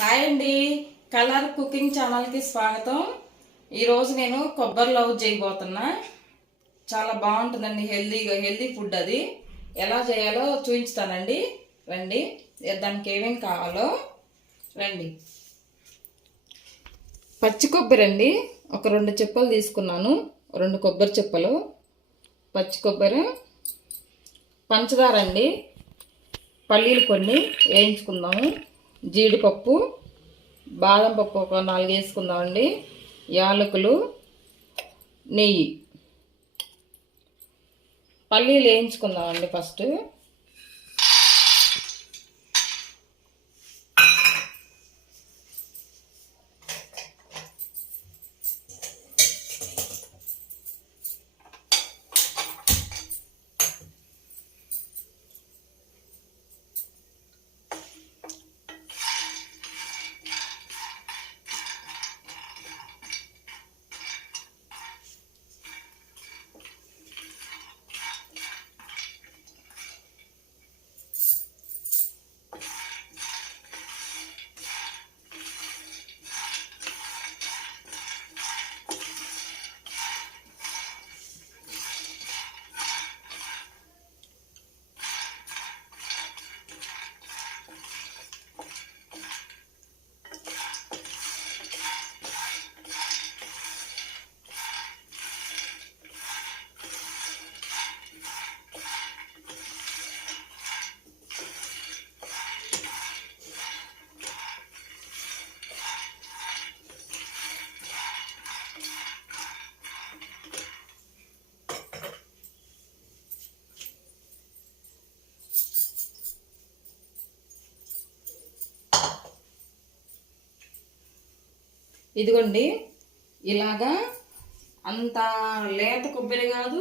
Hi అండి, colour cooking ఛానల్కి స్వాగతం. ఈరోజు నేను కొబ్బరి లవ్ చేయబోతున్నా. చాలా బాగుంటుందండి, హెల్దీ ఫుడ్. అది ఎలా చేయాలో చూపించుతానండి. రండి, దానికి ఏమేమి కావాలో రండి. పచ్చి కొబ్బరి అండి, ఒక 2 చిప్పలు తీసుకున్నాను. 2 కొబ్బరి చిప్పలు పచ్చి కొబ్బరి. పంచదార అండి, పల్లీలు కొన్ని వేయించుకుందాము. జీడిపప్పు, బాదం పప్పు ఒక 4 వేసుకుందామండి. యాలకులు, నెయ్యి. పల్లీలు వేయించుకుందామండి ఫస్ట్. ఇదిగోండి, ఇలాగా అంత లేత కొబ్బరి కాదు,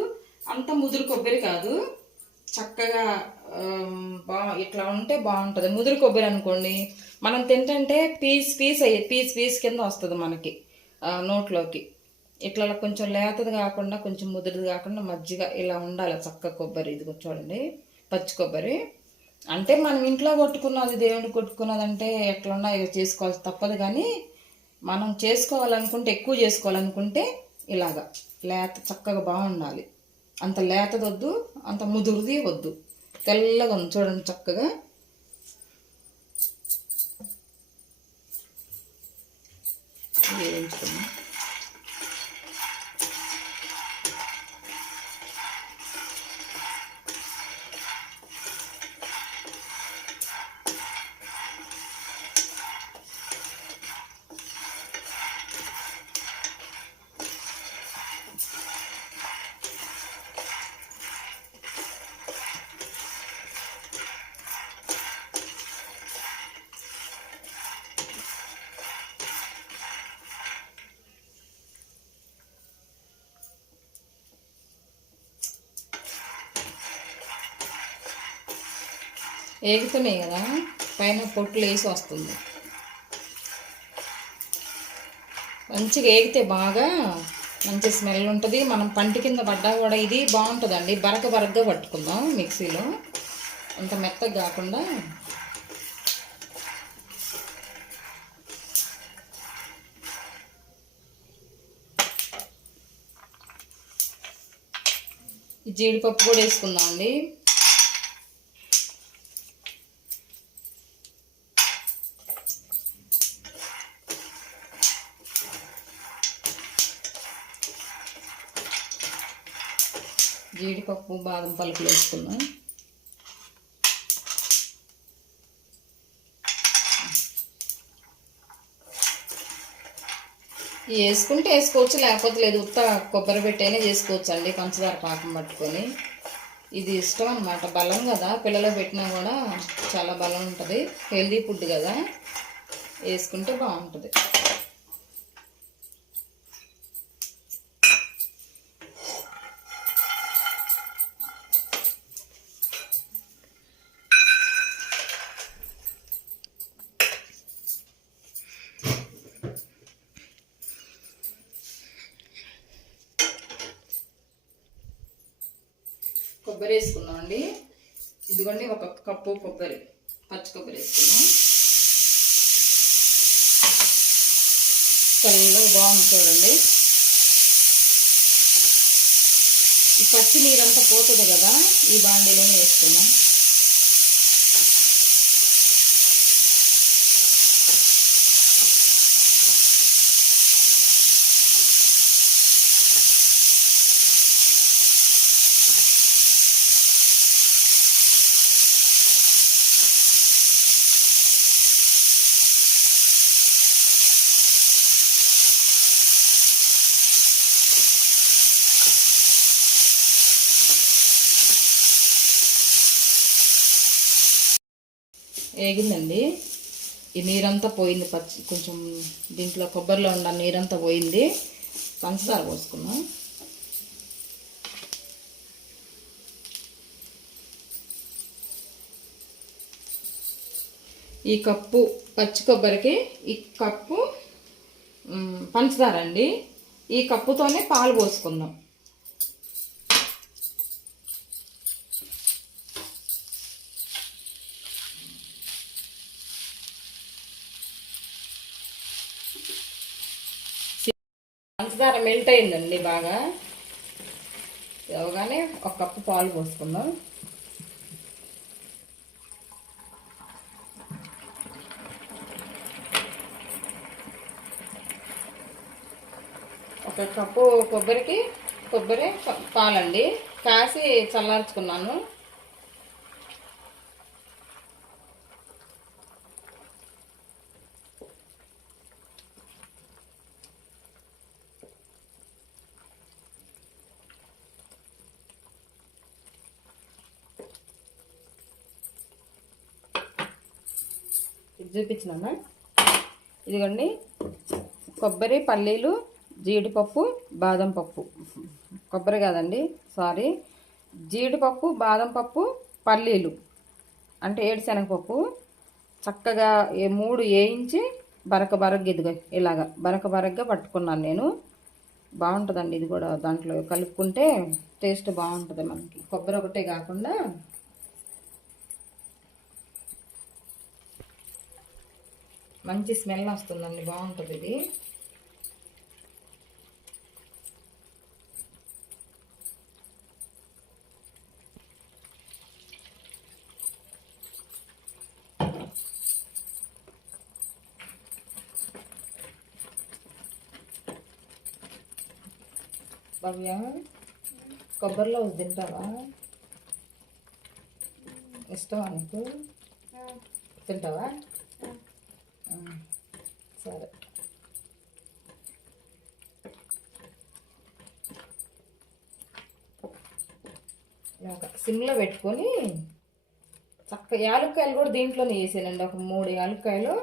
అంత ముదురు కొబ్బరి కాదు. చక్కగా ఇట్లా ఉంటే బాగుంటుంది. ముదురు కొబ్బరి అనుకోండి, మనం తింటుంటే పీస్ కింద వస్తుంది మనకి నోట్లోకి. ఇట్లా కొంచెం లేతది కాకుండా, కొంచెం ముదురుది కాకుండా మజ్జిగ ఇలా ఉండాలి చక్క కొబ్బరి. ఇదిగో చూడండి, పచ్చి కొబ్బరి. అంటే మనం ఇంట్లో కొట్టుకున్నది, దేవుడికి కొట్టుకున్నది అంటే ఎట్లున్నా ఇక చేసుకోవాల్సి తప్పదు. కానీ మనం చేసుకోవాలనుకుంటే, ఎక్కువ చేసుకోవాలనుకుంటే ఇలాగా లేత చక్కగా బాగుండాలి. అంత లేతది వద్దు, అంత ముదురుది వద్దు. తెల్లగా ఉంది చూడండి చక్కగా. వేయించుకున్నాం. ఏగుతున్నాయి కదా, పైన పొట్లు వేసి వస్తుంది. మంచిగా ఏగితే బాగా మంచి స్మెల్ ఉంటుంది. మనం పంటి కింద పడ్డా కూడా ఇది బాగుంటుందండి. బరకగా పట్టుకుందాం మిక్సీలో, అంత మెత్తగా కాకుండా. జీడిపప్పు కూడా వేసుకుందాం అండి. జీడిపప్పు, బాదం పలుకులు వేసుకుందాం. వేసుకుంటే వేసుకోవచ్చు, లేకపోతే లేదు. ఉత్త కొబ్బరి పెట్టైనా చేసుకోవచ్చు అండి, పంచదార పాకం పట్టుకొని. ఇది ఇష్టం అన్నమాట, బలం కదా. పిల్లలు పెట్టినా కూడా చాలా బలం ఉంటుంది, హెల్దీ ఫుడ్ కదా. వేసుకుంటే బాగుంటుంది. కొబ్బరి వేసుకున్నాం అండి. ఇదిగోండి 1 కప్పు కొబ్బరి, పచ్చి కొబ్బరి వేసుకున్నాం. చల్లగా బాగుంది చూడండి. ఈ పచ్చి నీరంతా పోతుంది కదా, ఈ బాండీలోనే వేసుకున్నాం. వేగిందండి. ఈ నీరంతా పోయింది, కొంచెం దీంట్లో కొబ్బరిలో ఉన్న నీరంతా పోయింది. పంచదార పోసుకున్నాం. ఈ కప్పు పచ్చి కొబ్బరికి ఈ కప్పు పంచదార అండి. ఈ కప్పుతోనే పాలు పోసుకుందాం. పంచదార మెల్ట్ అయిందండి బాగా. అవగానే ఒక కప్పు పాలు పోసుకుందాం. ఒక కప్పు కొబ్బరి పాలండి. కాసి చల్లార్చుకున్నాను. ఇది చూపించినానా? ఇదిగోండి, కొబ్బరి, పల్లీలు, జీడిపప్పు, బాదం పప్పు. కొబ్బరి కాదండి, సారీ, జీడిపప్పు, బాదం పప్పు, పల్లీలు అంటే ఏడుశనగపప్పు చక్కగా 3 వేయించి బరకగా ఇదిగో ఇలాగా బరకగా పట్టుకున్నాను నేను. బాగుంటుందండి ఇది కూడా, దాంట్లో కలుపుకుంటే టేస్ట్ బాగుంటుంది మనకి. కొబ్బరి ఒకటే కాకుండా మంచి స్మెల్ వస్తుందండి, బాగుంటుంది ఇది. భవ్య, కొబ్బరిలో తింటావా? ఇష్టమా నీకు? తింటావా? సరే. సిమ్లో పెట్టుకొని చక్కగా యాలక్కాయలు కూడా దీంట్లోనే వేసానండి. ఒక 3 యాలక్కాయలు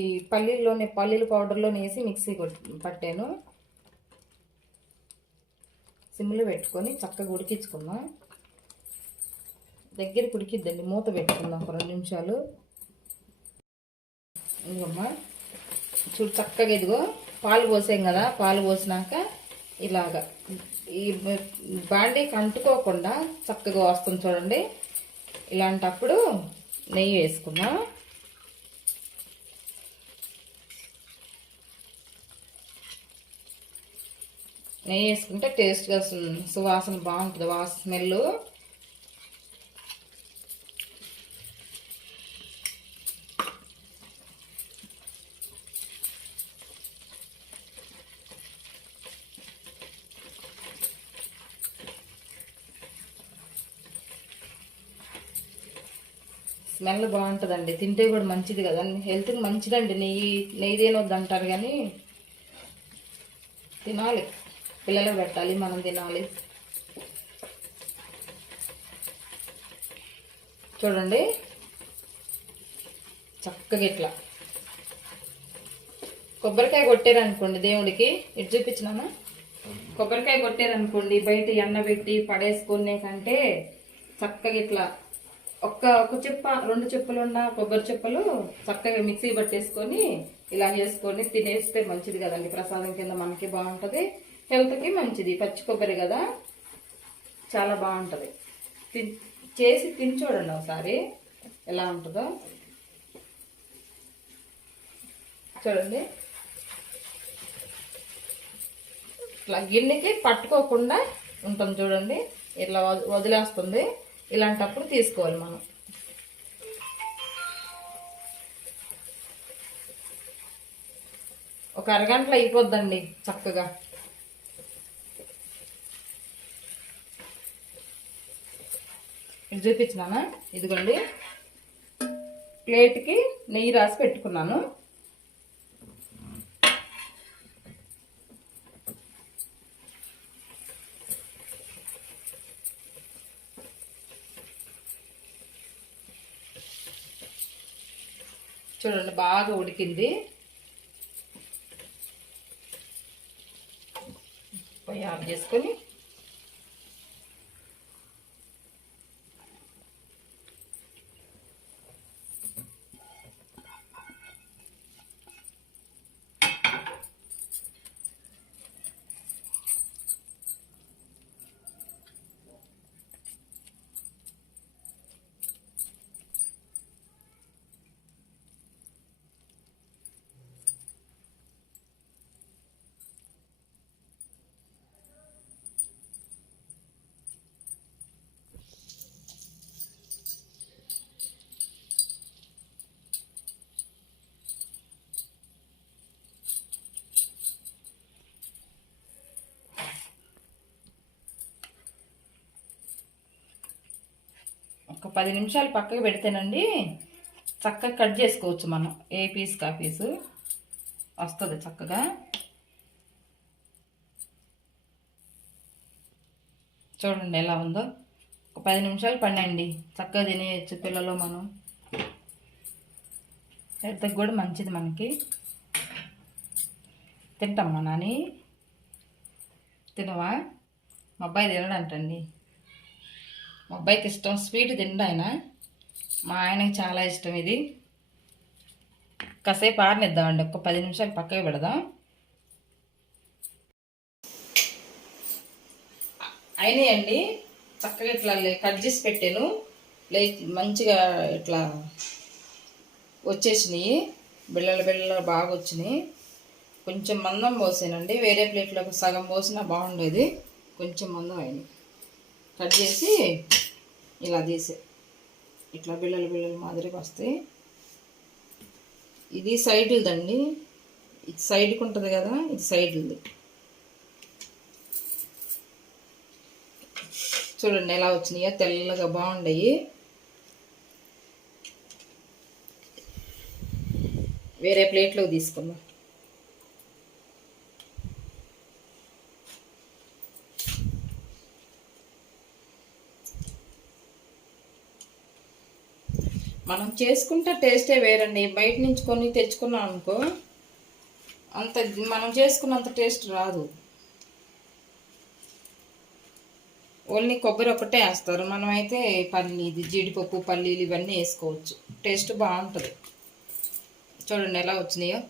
ఈ పల్లీల పౌడర్లోనే వేసి మిక్సీ పట్టాను. సిమ్లో పెట్టుకొని చక్కగా ఉడికించుకుందాం. దగ్గరికి ఉడికిద్దండి, మూత పెట్టుకుందాం ఒక 2 నిమిషాలు. ఇదిగమ్మా చూడు, చక్కగా ఇదిగో పాలు పోసాం కదా, పాలు పోసినాక ఇలాగా ఈ బాండీకి అంటుకోకుండా చక్కగా వస్తుంది చూడండి. ఇలాంటప్పుడు నెయ్యి వేసుకుందాం. నెయ్యి వేసుకుంటే టేస్ట్గా సువాసన బాగుంటుంది, స్మెల్. స్మెల్ బాగుంటుందండి, తింటే కూడా మంచిది కదా, హెల్త్కి మంచిదండి. నెయ్యి తినొద్దు అంటారు కానీ తినాలి, పిల్లలకు పెట్టాలి, మనం తినాలి. చూడండి చక్కగా ఇట్లా కొబ్బరికాయ కొట్టారనుకోండి దేవుడికి, ఇటు చూపించినానా? కొబ్బరికాయ కొట్టారనుకోండి బయట ఎండబెట్టి పడేసుకునే కంటే చక్కగా ఇట్లా ఒక చెప్ప 2 చెప్పులు ఉన్న కొబ్బరి చెప్పులు చక్కగా మిక్సీ పట్టేసుకొని ఇలా చేసుకొని తినేస్తే మంచిది కదండి. ప్రసాదం కింద మనకి బాగుంటుంది, హెల్త్కి మంచిది. పచ్చి కొబ్బరి కదా, చాలా బాగుంటుంది. చేసి తిని చూడండి ఒకసారి ఎలా ఉంటుందో. చూడండి ఇట్లా గిన్నెకి పట్టుకోకుండా ఉంటుంది చూడండి, ఇట్లా వదిలేస్తుంది. ఇలాంటప్పుడు తీసుకోవాలి మనం. ఒక అరగంటలో అయిపోద్దండి చక్కగా. ఇది చూపించినానా, ఇదిగోండి ప్లేట్కి నెయ్యి రాసి పెట్టుకున్నాను. చూడండి బాగా ఉడికింది. పొయ్యి ఆఫ్ చేసుకొని ఒక 10 నిమిషాలు పక్కకు పెడితేనండి చక్కగా కట్ చేసుకోవచ్చు మనం. ఏ పీస్ కా పీసు వస్తుంది చక్కగా. చూడండి ఎలా ఉందో. ఒక 10 నిమిషాలు పండండి, చక్కగా తినేయచ్చు పిల్లలు. మనం హెల్త్కి కూడా మంచిది. మనకి తింటామా నాని? తినవా? మా అబ్బాయి తినడంటండి. మా అబ్బాయికి ఇష్టం, స్వీట్ తిండు ఆయన. మా ఆయనకి చాలా ఇష్టం ఇది. కాసేపు ఆరనిద్దామండి, ఒక 10 నిమిషాలు పక్కకు పెడదాం. అయినాయండి చక్కగా. ఇట్లా కట్ చేసి పెట్టాను, మంచిగా ఇట్లా వచ్చేసినాయి. బిళ్ళలు బాగా వచ్చినాయి. కొంచెం మందం పోసానండి, వేరే ప్లేట్లోకి సగం పోసినా బాగుండేది. కొంచెం మందం అయింది. కట్ చేసి ఇలా తీసే, ఇట్లా బిళ్ళలు మాదిరిగా వస్తాయి. ఇది సైడ్లదండి, ఇది సైడ్కి ఉంటుంది కదా, ఇది సైడ్లది. చూడండి ఎలా వచ్చినాయో, తెల్లగా బాగుండాయి. వేరే ప్లేట్లోకి తీసుకుందాం. మనం చేసుకుంటే టేస్టే వేరండి. బయట నుంచి కొన్ని తెచ్చుకున్నాం అనుకో, అంత మనం చేసుకున్నంత టేస్ట్ రాదు. ఓన్లీ కొబ్బరి ఒకటే వేస్తారు. మనమైతే ఇది జీడిపప్పు, పల్లీలు ఇవన్నీ వేసుకోవచ్చు. టేస్ట్ బాగుంటుంది. చూడండి ఎలా వచ్చినాయో,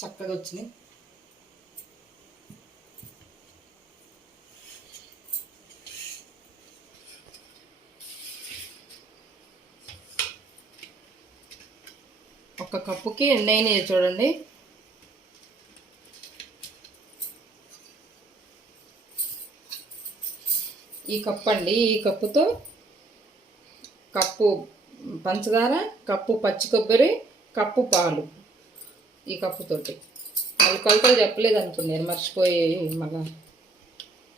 చక్కగా వచ్చినాయి. ఒక కప్పుకి ఎన్నైనా చూడండి. ఈ కప్పు అండి, ఈ కప్పుతో కప్పు పంచదార, కప్పు పచ్చి కొబ్బరి, కప్పు పాలు. ఈ కప్పుతోటి మళ్ళీ కొలతలు చెప్పలేదు అనుకున్నాను, మర్చిపోయి మళ్ళా.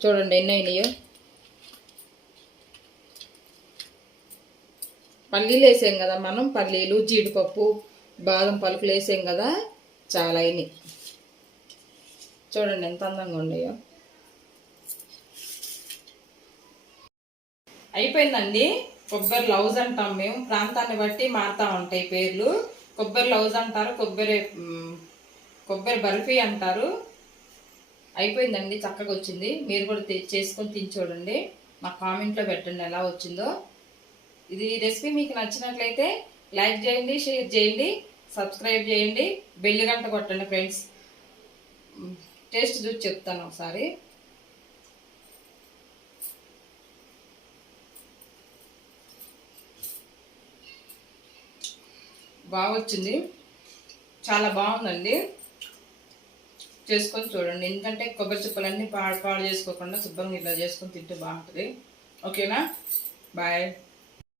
చూడండి ఎన్ని అయినాయో. పల్లీలు వేసాం కదా మనం, పల్లీలు, జీడిపప్పు, బాదం పలుకులు వేసాం కదా, చాలా అయినాయి. చూడండి ఎంత అందంగా ఉన్నాయో. అయిపోయిందండి. కొబ్బరి లౌజ్ అంటాం మేము, ప్రాంతాన్ని బట్టి మారుతూ ఉంటాయి పేర్లు. కొబ్బరి లౌజ్ అంటారు, కొబ్బరి బర్ఫీ అంటారు. అయిపోయిందండి, చక్కగా వచ్చింది. మీరు కూడా చేసుకొని తిని చూడండి, మా కామెంట్లో పెట్టండి ఎలా వచ్చిందో. ఇది రెసిపీ మీకు నచ్చినట్లయితే లైక్ చేయండి, షేర్ చేయండి, సబ్స్క్రైబ్ చేయండి, బెల్ గంట కొట్టండి ఫ్రెండ్స్. టేస్ట్ చూసి చెప్తాను ఒకసారి. బాగా వచ్చింది, చాలా బాగుందండి. చేసుకొని చూడండి. ఎందుకంటే కొబ్బరి చిప్పలన్నీ పాడు చేసుకోకుండా శుభ్రంగా ఇలా చేసుకొని తింటే బాగుంటుంది. ఓకేనా? బాయ్.